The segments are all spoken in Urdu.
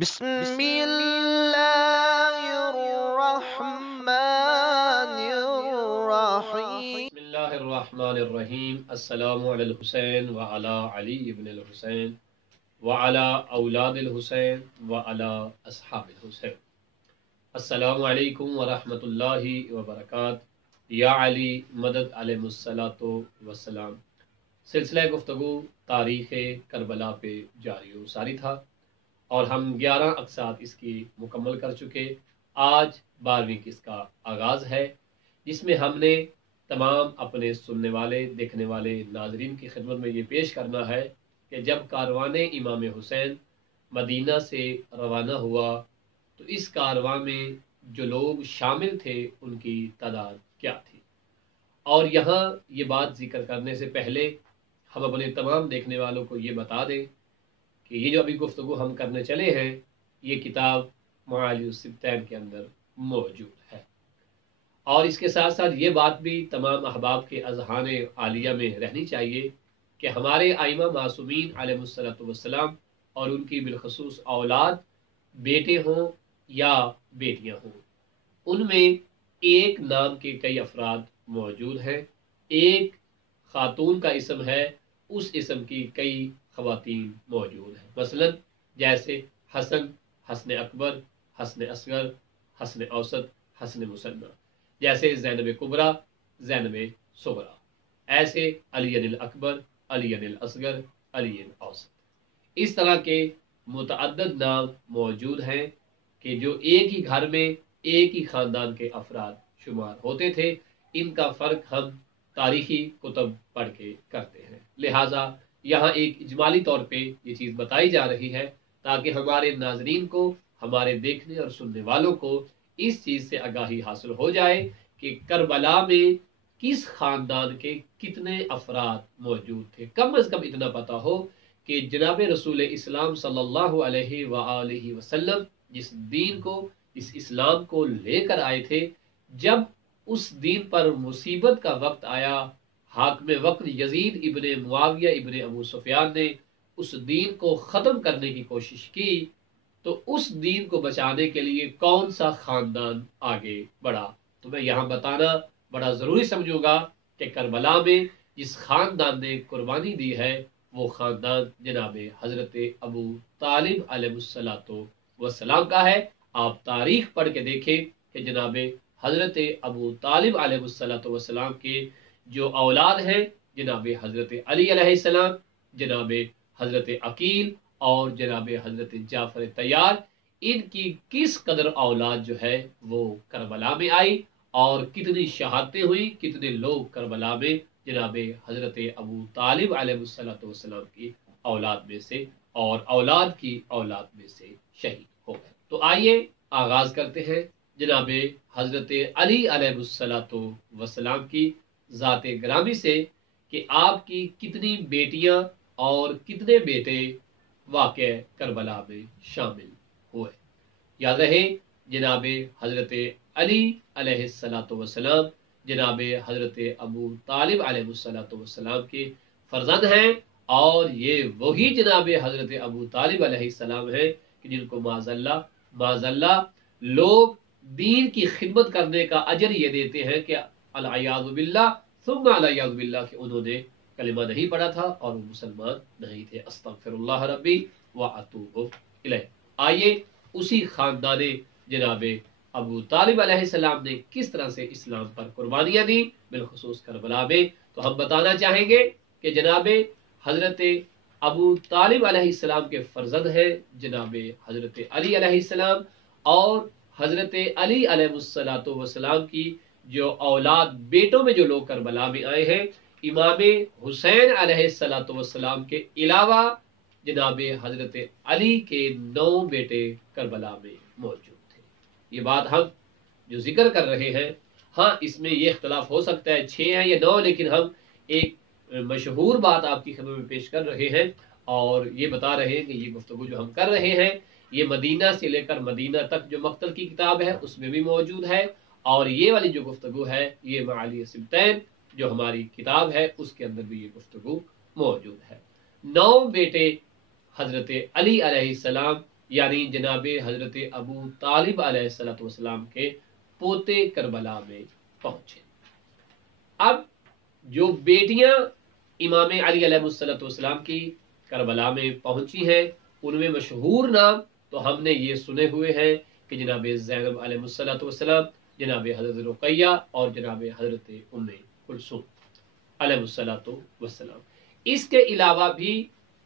بسم اللہ الرحمن الرحیم بسم اللہ الرحمن الرحیم۔ السلام علی الحسین وعلی علی ابن الحسین وعلی اولاد الحسین وعلی اصحاب الحسین۔ السلام علیکم ورحمۃ اللہ وبرکاتہ۔ یا علی مدد علیہ الصلاۃ والسلام۔ سلسلہ گفتگو تاریخ کربلا پہ جاری و ساری تھا اور ہم 11 اقساط اس کی مکمل کر چکے۔ آج 12ویں قسط کا آغاز ہے، جس میں ہم نے تمام اپنے سننے والے دیکھنے والے ناظرین کی خدمت میں یہ پیش کرنا ہے کہ جب کاروان امام حسین مدینہ سے روانہ ہوا تو اس کارواں میں جو لوگ شامل تھے ان کی تعداد کیا تھی۔ اور یہاں یہ بات ذکر کرنے سے پہلے ہم اپنے تمام دیکھنے والوں کو یہ بتا دیں کہ یہ جو ابھی گفتگو ہم کرنے چلے ہیں یہ کتاب معالی السبتین کے اندر موجود ہے، اور اس کے ساتھ ساتھ یہ بات بھی تمام احباب کے اذہان عالیہ میں رہنی چاہیے کہ ہمارے ائمہ معصومین علیہ الصلوۃ والسلام اور ان کی بالخصوص اولاد بیٹے ہوں یا بیٹیاں ہوں، ان میں ایک نام کے کئی افراد موجود ہیں، ایک خاتون کا اسم ہے، اس اسم کی کئی خواتین موجود ہیں، مثلا جیسے حسن، حسن اکبر، حسن اصغر، حسن اوسط، حسن مثنی، جیسے زینب کبریٰ، زینب صغریٰ، ایسے علی الاکبر، علی الاصغر، علی اوسط، اس طرح کے متعدد نام موجود ہیں کہ جو ایک ہی گھر میں ایک ہی خاندان کے افراد شمار ہوتے تھے۔ ان کا فرق ہم تاریخی کتب پڑھ کے کرتے ہیں، لہٰذا یہاں ایک اجمالی طور پہ یہ چیز بتائی جا رہی ہے تاکہ ہمارے ناظرین کو، ہمارے دیکھنے اور سننے والوں کو اس چیز سے آگاہی حاصل ہو جائے کہ کربلا میں کس خاندان کے کتنے افراد موجود تھے۔ کم از کم اتنا پتہ ہو کہ جناب رسول اسلام صلی اللہ علیہ وآلہ وسلم جس دین کو، اس اسلام کو لے کر آئے تھے، جب اس دین پر مصیبت کا وقت آیا، حاکم وقت یزید ابن معاویہ ابن ابو سفیان نے اس دین کو ختم کرنے کی کوشش کی تو اس دین کو بچانے کے لیے کون سا خاندان آگے بڑھا؟ تو میں یہاں بتانا بڑا ضروری سمجھوں گا کہ کربلا میں جس خاندان نے قربانی دی ہے وہ خاندان جناب حضرت ابو طالب علیہ الصلوۃ والسلام کا ہے۔ آپ تاریخ پڑھ کے دیکھیں کہ جناب حضرت ابو طالب علیہ الصلوۃ والسلام کے جو اولاد ہیں، جناب حضرت علی علیہ السلام، جناب حضرت عقیل اور جناب حضرت جعفر طیار، ان کی کس قدر اولاد جو ہے وہ کربلا میں آئی اور کتنی شہادتیں ہوئی، کتنے لوگ کربلا میں جناب حضرت ابو طالب علیہ الصلوۃ والسلام کی اولاد میں سے اور اولاد کی اولاد میں سے شہید ہو گئے۔ تو آئیے آغاز کرتے ہیں جناب حضرت علی علیہ الصلوۃ والسلام کی ذات گرامی سے کہ آپ کی کتنی بیٹیاں اور کتنے بیٹے واقع کربلا میں شامل ہوئے۔ یاد رہے جناب حضرت علی علیہ الصلوۃ والسلام جناب حضرت ابو طالب علیہ الصلوۃ والسلام کے فرزند ہیں، اور یہ وہی جناب حضرت ابو طالب علیہ السلام ہیں کہ جن کو معاذ اللہ لوگ دین کی خدمت کرنے کا اجر یہ دیتے ہیں کہ العیاذ باللہ ثم العیاذ باللہ کہ انہوں نے کلمہ نہیں پڑھا تھا اور وہ مسلمان نہیں تھے۔ استغفر اللہ ربی واتوب الیہ۔ آئیے اسی خاندان جناب ابو طالب علیہ السلام نے کس طرح سے اسلام پر قربانیاں دی، بالخصوص کربلا میں، تو ہم بتانا چاہیں گے کہ جناب حضرت ابو طالب علیہ السلام کے فرزند ہیں جناب حضرت علی علیہ السلام، اور حضرت علی علیہ الصلوۃ والسلام کی جو اولاد بیٹوں میں جو لوگ کربلا میں آئے ہیں، امام حسین علیہ الصلوۃ والسلام کے علاوہ جناب حضرت علی کے 9 بیٹے کربلا میں موجود تھے۔ یہ بات ہم جو ذکر کر رہے ہیں، ہاں اس میں یہ اختلاف ہو سکتا ہے 6 ہیں یا 9، لیکن ہم ایک مشہور بات آپ کی خدمت میں پیش کر رہے ہیں اور یہ بتا رہے ہیں کہ یہ گفتگو جو ہم کر رہے ہیں یہ مدینہ سے لے کر مدینہ تک جو مقتل کی کتاب ہے اس میں بھی موجود ہے، اور یہ والی جو گفتگو ہے یہ معالی السبتین جو ہماری کتاب ہے اس کے اندر بھی یہ گفتگو موجود ہے۔ 9 بیٹے حضرت علی علیہ السلام یعنی جناب حضرت ابو طالب علیہ السلام کے پوتے کربلا میں پہنچے۔ اب جو بیٹیاں امام علی علیہ السلام کی کربلا میں پہنچی ہیں ان میں مشہور نام تو ہم نے یہ سنے ہوئے ہیں کہ جناب زینب علیہ السلام، جناب حضرت رقیہ اور جناب حضرت ام کلثوم علیہ السلام۔ اس کے علاوہ بھی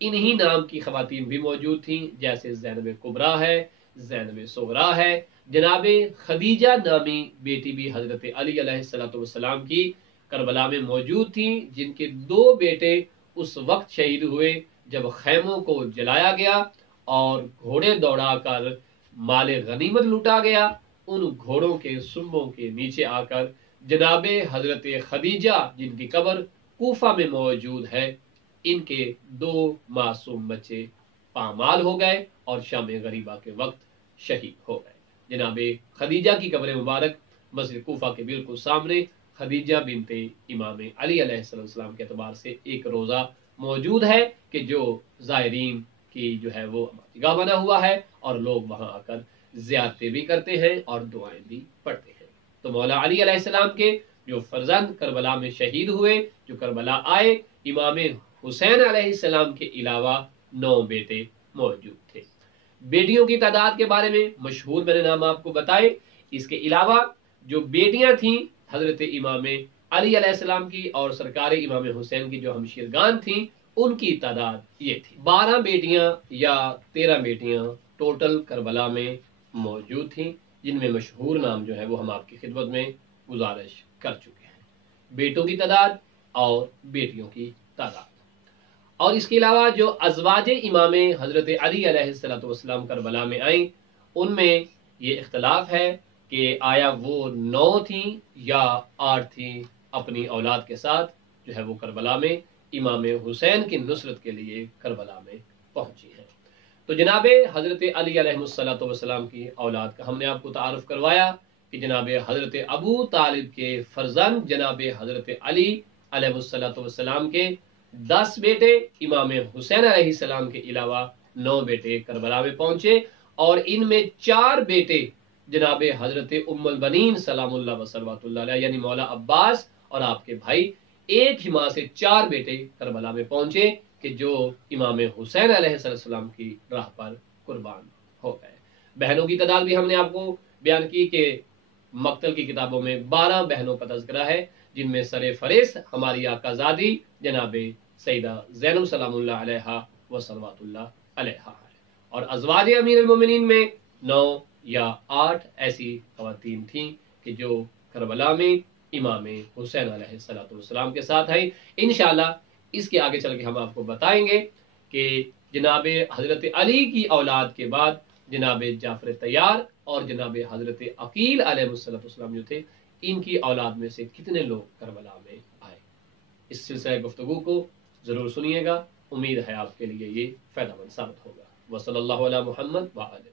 انہی نام کی خواتین بھی موجود تھیں، جیسے زینب کبریٰ ہے، زینب صغریٰ ہے، جناب خدیجہ نامی بیٹی بھی حضرت علی علیہ السلام کی کربلا میں موجود تھیں، جن کے 2 بیٹے اس وقت شہید ہوئے جب خیموں کو جلایا گیا اور گھوڑے دوڑا کر مال غنیمت لوٹا گیا۔ ان گھوڑوں کے سنبوں کے نیچے آ کر جناب حضرت خدیجہ، جن کی قبر کوفہ میں موجود ہے، ان کے 2 معصوم بچے پامال ہو گئے اور شام غریبہ کے وقت شہید ہو گئے۔ جناب خدیجہ کی قبر مبارک مسجد کوفہ کے بالکل سامنے خدیجہ بنت امام علی علیہ السلام کے اعتبار سے ایک روزہ موجود ہے کہ جو زائرین کی جو ہے وہ جگہ بنا ہوا ہے اور لوگ وہاں آ کر زیارتیں بھی کرتے ہیں اور دعائیں بھی پڑھتے ہیں۔ تو مولا علی علیہ السلام کے جو فرزند کربلا میں شہید ہوئے، جو کربلا آئے، امام حسین علیہ السلام کے علاوہ 9 بیٹے موجود تھے۔ بیٹیوں کی تعداد کے بارے میں مشہور میں نے نام آپ کو بتائے۔ اس کے علاوہ جو بیٹیاں تھیں حضرت امام علی علیہ السلام کی اور سرکار امام حسین کی جو ہمشیرگان تھیں، ان کی تعداد یہ تھی 12 بیٹیاں یا 13 بیٹیاں ٹوٹل کربلا میں موجود تھیں، جن میں مشہور نام جو ہے وہ ہم آپ کی خدمت میں گزارش کر چکے ہیں، بیٹوں کی تعداد اور بیٹیوں کی تعداد۔ اور اس کے علاوہ جو ازواج امام حضرت علی علیہ السلام کربلا میں آئیں، ان میں یہ اختلاف ہے کہ آیا وہ 9 تھیں یا 8 تھیں اپنی اولاد کے ساتھ جو ہے وہ کربلا میں امام حسین کی نصرت کے لیے کربلا میں پہنچی ہیں۔ تو جناب حضرت علی علیہ السلام کی اولاد کا ہم نے آپ کو تعارف کروایا کہ جناب حضرت ابو طالب کے فرزند جناب حضرت علی علیہ السلام کے 10 بیٹے، امام حسین علیہ السلام کے علاوہ 9 بیٹے کربلا میں پہنچے، اور ان میں 4 بیٹے جناب حضرت ام البنین سلام اللہ و صلوات اللہ علیہ یعنی مولا عباس اور آپ کے بھائی، ایک ہی ماں سے 4 بیٹے کربلا میں پہنچے کہ جو امام حسین علیہ السلام کی راہ پر قربان ہو گئے۔ بہنوں کی تعداد بھی ہم نے آپ کو بیان کی کہ مقتل کی کتابوں میں 12 بہنوں کا تذکرہ ہے، جن میں سر فہرست ہماری آقا زادی جناب سیدہ زینب سلام اللہ علیہ و صلوات اللہ علیہ ہے، اور ازواج امیر المومنین میں 9 یا 8 ایسی خواتین تھیں کہ جو کربلا میں امام حسین علیہ السلام کے ساتھ ہیں۔ انشاءاللہ اس کے آگے چل کے ہم آپ کو بتائیں گے کہ جناب حضرت علی کی اولاد کے بعد جناب جعفر طیار اور جناب حضرت عقیل علیہ السلام جو تھے، ان کی اولاد میں سے کتنے لوگ کربلا میں آئے۔ اس سلسلہ گفتگو کو ضرور سنیے گا، امید ہے آپ کے لیے یہ فائدہ مند ثابت ہوگا۔ وصلی اللہ علی محمد وآلہ